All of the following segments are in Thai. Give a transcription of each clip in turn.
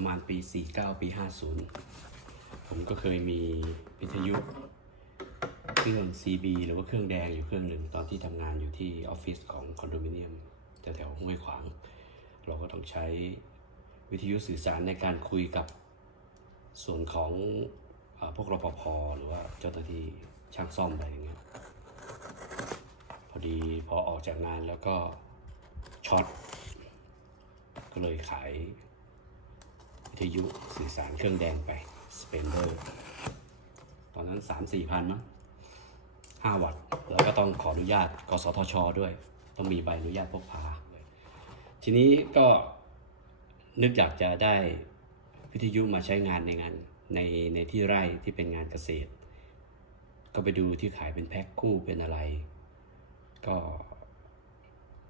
ประมาณปี 49 ปี 50 ผมก็เคยมีวิทยุเครื่อง CB หรือว่าเครื่องแดงอยู่เครื่องหนึ่งตอนที่ทำงานอยู่ที่ออฟฟิศของคอนโดมิเนียมแถวๆห้วยขวาง เราก็ต้องใช้วิทยุสื่อสารในการคุยกับส่วนของอพวกรปภหรือว่าเจ้าหน้าที่ช่างซ่อมอะไรอย่างเงี้ยพอดีพอออกจากงานแล้วก็ช็อตก็เลยขาย ทยุสื่อสารเครื่องแดงไปสเปนเดอร์ตอนนั้นสามสี่พันมั้งห้าวัตต์แล้วก็ต้องขออนุญาตกสทช ด้วย ต้องมีใบอนุญาตพกพา ทีนี้ก็นึกอยากจะได้วิทยุมาใช้งานในงานในในที่ไร่ที่เป็นงานเกษตร ก็ไปดูที่ขายเป็นแพ็คคู่เป็นอะไร ก็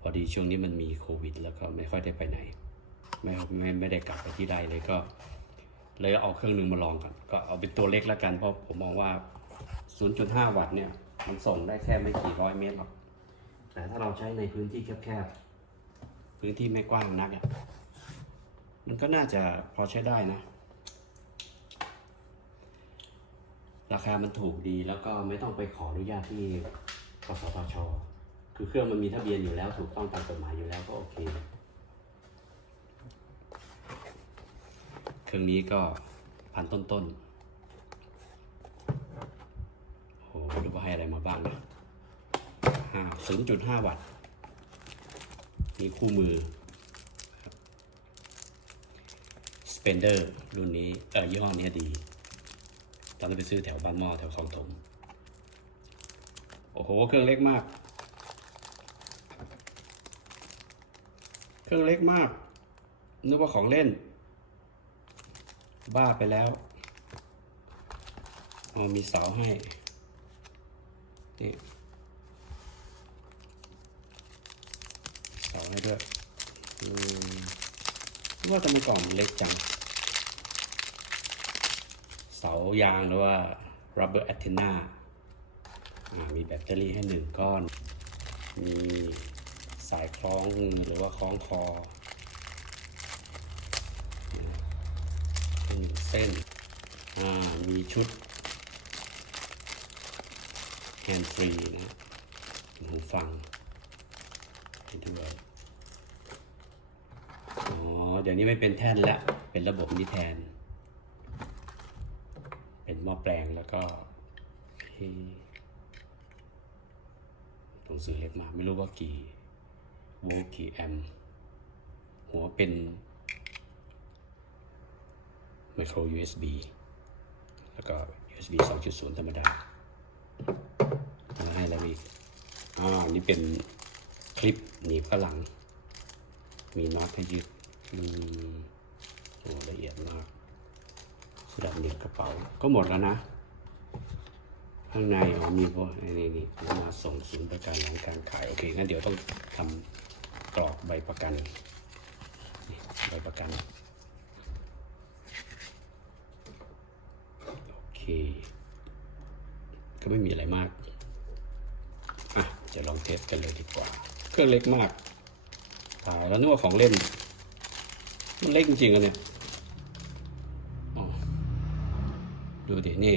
พอดีช่วงนี้มันมีโควิด แล้วก็ไม่ค่อยได้ไปไหน ไม่ไม่ไม่ได้กลับไปที่ไร่เลยก็ เลยเอาเครื่องหนึ่งมาลองกันก็เอาเป็นตัวเล็กแล้วกันเพราะผมมองว่า 0.5 วัตต์เนี่ย มันส่งได้แค่ไม่กี่ร้อยเมตรหรอกแต่ถ้าเราใช้ในพื้นที่แคบๆพื้นที่ไม่กว้างนักอะมันก็น่าจะพอใช้ได้นะ ราคามันถูกดีแล้วก็ไม่ต้องไปขออนุญาตที่กสทชคือเครื่องมันมีทะเบียนอยู่แล้วถูกต้องตามกฎหมายอยู่แล้วก็โอเค เครื่องนี้ก็พันต้นๆโอ้โหดูว่าให้อะไรมาบ้างนะห้าศูนย์จุดห้าวัตต์มีคู่มือ Spender รุ่นนี้เออยี่ห้อนี้ดี ตอนนั้นไปซื้อแถวบ้านหม้อแถวคลองถมโอ้โห เครื่องเล็กมาก เครื่องเล็กมาก นึกว่าของเล่น บ้าไปแล้วเอามีเสาให้นี่เสาให้ด้วยอืมนึกว่าจะมากล่องเล็กจัง เสายางหรือว่า rubber antenna อ่ามีแบตเตอรี่ให้หนึ่งก้อน มีสายคล้องหรือว่าคล้องคอหนึ่ง เส้น อ่า มีชุด hand free นะหูฟังด้วยอ๋อ เดี๋ยวนี้ไม่เป็นแท่นแล้ว เป็นระบบนี้แทน เป็นหม้อแปลงแล้วก็หนังสือเล็กมากไม่รู้ว่ากี่โวลต์กี่แอมป์หัวเป็น ไมโคร USB แล้วก็ USB 2.0 ธรรมดามาให้แล้วมีอ่านี่เป็นคลิปหนีบข้างหลัง มีน็อตให้ยึดอืมโอ้ละเอียดมากสำหรับหนีบกระเป๋า ก็หมดแล้วนะ ข้างในอ๋อมีพวกนี่นี่มาส่งศูนย์ประกันหลังการขาย โอเคงั้นเดี๋ยวต้องทำกรอกใบประกัน ใบประกัน โอเค ก็ไม่มีอะไรมาก อะ จะลองเทสกันเลยดีกว่า เครื่องเล็กมาก ตายแล้วนึกว่าของเล่น มันเล็กจริงๆอะเนี่ยดูดิ นี่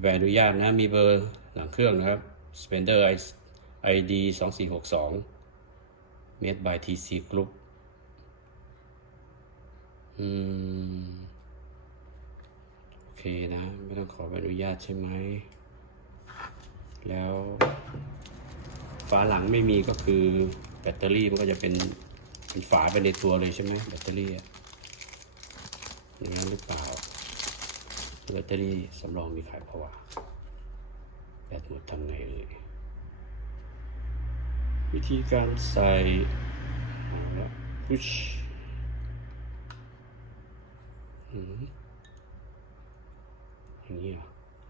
ใบอนุญาตนะ มีเบอร์หลังเครื่องนะครับ Spender ID 2 4 6 2 Made by TC Group อืมโอ เคนะ ไม่ต้องขอใบอนุญาตใช่ไหม แล้วฝาหลังไม่มีก็คือแบตเตอรี่มันก็จะเป็นเป็นฝาไปในตัวเลยใช่ไหมแบตเตอรี่อะอย่างนั้นหรือเปล่าแบตเตอรี่สำรองมีขายเพราะว่าแบตหมดทำไงเอ่ยวิธีการใส่พุชอืม อย่างนี้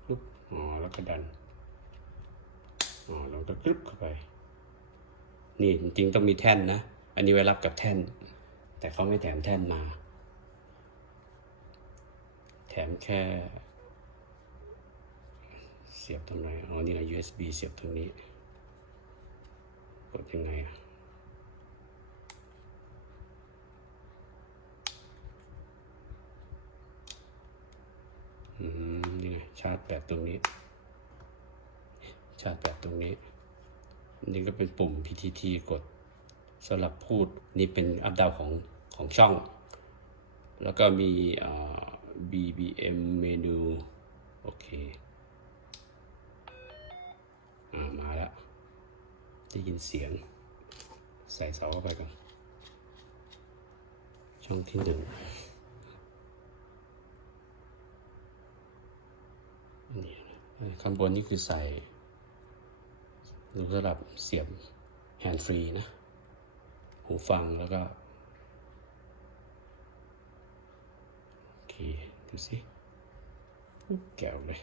ปุ๊บอ๋อแล้วก็ดันอ๋อเราก็กรึบเข้าไป นี่จริงๆต้องมีแท่นนะ อันนี้ไว้รับกับแท่น แต่เขาไม่แถมแท่นมา แถมแค่ เสียบตรงไหนอ๋อนี่ไง USB เสียบตรงนี้ กดยังไงอะอืม ไงชาร์จแบตตรงนี้ ชาร์จแบตตรงนี้ นี่ก็เป็นปุ่ม PTT กดสำหรับพูดนี่เป็นอัพดาวของของช่อง แล้วก็มี BBM เมนูโอเคอามาแล้วได้ยินเสียง ใส่เสาเข้าไปก่อนช่องที่หนึ่งนี่นะ ข้างบนนี่คือใส่รูสำหรับเสียบแฮนด์ฟรีนะ หูฟังแล้วก็ โอเค ดูสิแก้วเลย